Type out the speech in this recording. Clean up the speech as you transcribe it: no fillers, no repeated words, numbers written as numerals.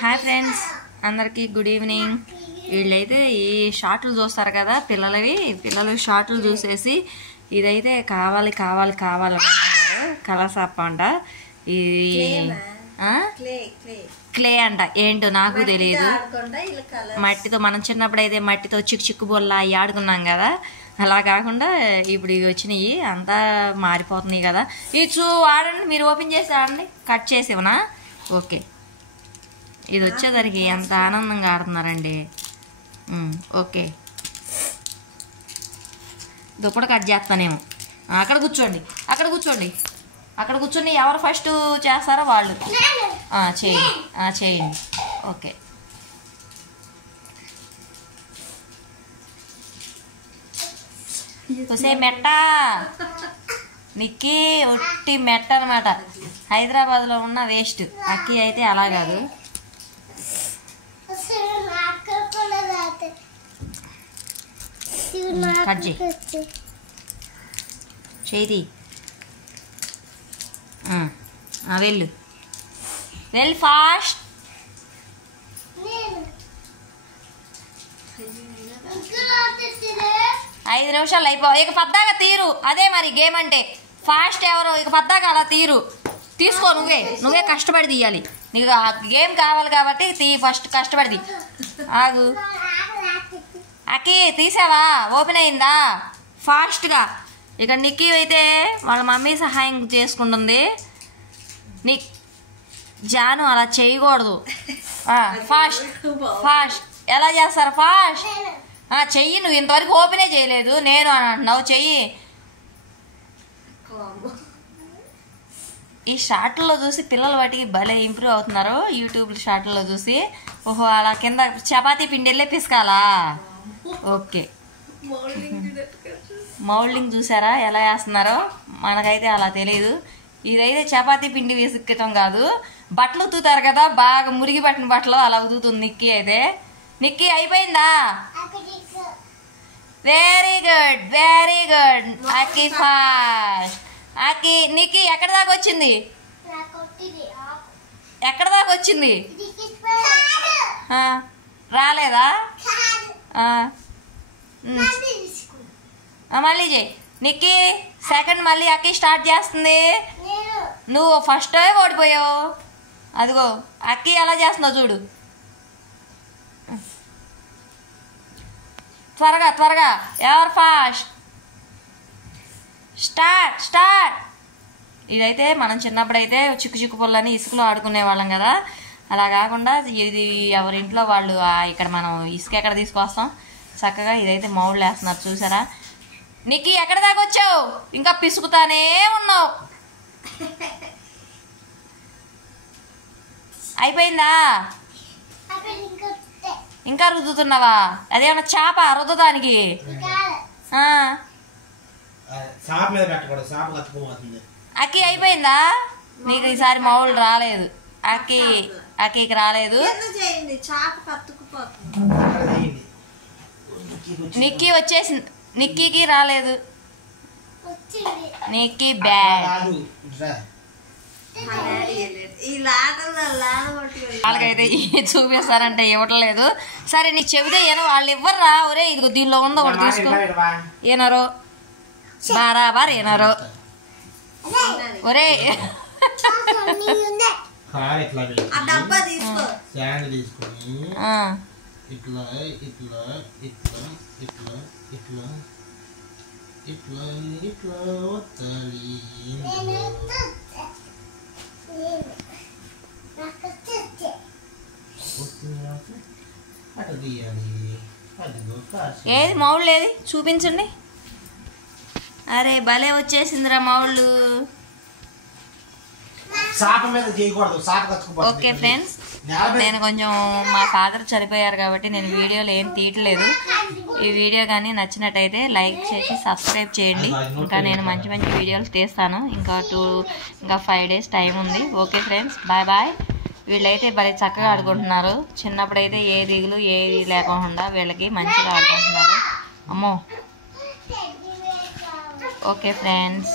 Hi friends, అందరికీ good evening. వీళ్ళైతే ఈ షార్ట్లు చూస్తారు కదా పిల్లలు షార్ట్లు చూసేసి ఇదైతే కావాలి కావాలి కావాలంటున్నారు. కలసాప్ అంట, ఇది క్లే అంట, ఏంటో నాకు తెలియదు. మట్టితో మనం చిన్నప్పుడు అయితే మట్టితో చిక్కు బొల్ల అవి ఆడుకున్నాం కదా, అలా కాకుండా ఇప్పుడు ఇవి వచ్చినాయి, అంతా మారిపోతున్నాయి కదా. ఇవి ఆడండి, మీరు ఓపెన్ చేసి ఆడండి, కట్ చేసేవనా? ఓకే, ఇది వచ్చేసరికి ఎంత ఆనందంగా ఆడుతున్నారండి. ఓకే, దుప్పటి కట్ చేస్తానేమో. అక్కడ కూర్చోండి, అక్కడ కూర్చోండి, అక్కడ కూర్చొని ఎవరు ఫస్ట్ చేస్తారో వాళ్ళు చేయండి చేయండి. ఓకే, ఒసే మెట్ట నిక్కి ఒట్టి మెట్ట అనమాట. హైదరాబాద్లో ఉన్న వేస్ట్. అక్కి అయితే అలా కాదు. కట్ చేయి, వెళ్ళు ఫాస్ట్. 5 నిమిషాలు అయిపోయి ఇక పద్దాగా తీరు. అదే మరి గేమ్ అంటే ఫాస్ట్ ఎవరు ఇక పద్దాగా అలా తీరు. తీసుకో, నువ్వే కష్టపడి తీయాలి. నీకు గేమ్ కావాలి కాబట్టి ఫస్ట్ కష్టపడి ఆగు. అక్కి తీసావా? ఓపెన్ అయిందా? ఫాస్ట్గా. ఇక నిక్కీ అయితే వాళ్ళ మమ్మీ సహాయం చేసుకుంటుంది. జాను అలా చేయకూడదు. ఫాస్ట్ ఎలా చేస్తారు? ఫాస్ట్ చెయ్యి. నువ్వు ఇంతవరకు ఓపెనే చేయలేదు, నేను అని అంటున్నావు. చెయ్యి. ఈ షార్ట్లలో చూసి పిల్లలు వాటికి భలే ఇంప్రూవ్ అవుతున్నారు. యూట్యూబ్ షార్ట్లలో చూసి ఓహో అలా కింద చపాతీ పిండి వెళ్ళే పిసకాలా. ఓకే, మౌల్డింగ్ చూసారా ఎలా వేస్తున్నారో? మనకైతే అలా తెలియదు. ఇదైతే చపాతీ పిండి విసుక్కటం కాదు, బట్టలు ఉతుకుతారు కదా, బాగా మురిగి పట్టిన బట్టలు అలా ఉతుకుతుంది నిక్కీ అయితే. నిక్కీ అయిపోయిందా? Very good, very good. అక్కి ఫాస్ట్. అక్కి నిక్కీ ఎక్కడ దాకా వచ్చింది? ఎక్కడ దాకా వచ్చింది? రాలేదా? మళ్ళీ చెయ్యి నిక్కీ. సెకండ్ మళ్ళీ అక్కి స్టార్ట్ చేస్తుంది. నువ్వు ఫస్ట్ ఓడిపోయావు. అదిగో అక్కి ఎలా చేస్తున్నావు చూడు. త్వరగా త్వరగా, ఎవరు ఫాస్ట్? స్టార్ట్. ఇదైతే మనం చిన్నప్పుడైతే చిక్కు పుల్లని ఇసుకలో ఆడుకునే వాళ్ళం కదా, అలా కాకుండా ఇది ఎవరింట్లో వాళ్ళు. ఇక్కడ మనం ఇసుక ఎక్కడ తీసుకొస్తాం, చక్కగా ఇదైతే మౌళ్ళు వేస్తున్నారు చూసారా. నిక్కీ ఎక్కడ దాకా వచ్చావు? ఇంకా పిసుకుతానే ఉన్నావు. అయిపోయిందా? ఇంకా రుద్దుతున్నావా? అదేమన్నా చేప రుద్దడానికి? అక్కి అయిపోయిందా? నీకు ఈసారి మౌళ్ళు రాలేదు. అక్కికి రాలేదు. నిక్కీ వచ్చేసింది. నిక్కీకి రాలేదు. నిక్కీ బ్యాడ్. వాళ్ళకైతే చూపిస్తారంటే ఇవ్వట్లేదు. సరే నీకు చెబితే ఏనో వాళ్ళు ఇవ్వరా. ఒరే ఇదిగో దీనిలో ఉందో ఒకటి తీసుకో. ఏనారో బరాబర్ ఏనారో. ఒరే ఏది మౌళ్ళు ఏది చూపించండి. అరే భలే వచ్చేసిందిరా మౌళ్ళు. ఓకే ఫ్రెండ్స్, నేను కొంచెం మా ఫాదర్ చనిపోయారు కాబట్టి నేను వీడియోలు ఏం తీయట్లేదు. ఈ వీడియో కానీ నచ్చినట్టయితే లైక్ చేసి సబ్స్క్రైబ్ చేయండి. ఇంకా నేను మంచి మంచి వీడియోలు తీస్తాను. ఇంకా 5 days టైం ఉంది. Okay friends, bye. వీళ్ళైతే భలే చక్కగా ఆడుకుంటున్నారు. చిన్నప్పుడైతే ఏ దిగులు ఏది లేకుండా వీళ్ళకి మంచిగా ఆడుకుంటున్నారు. అమ్మో. Okay friends.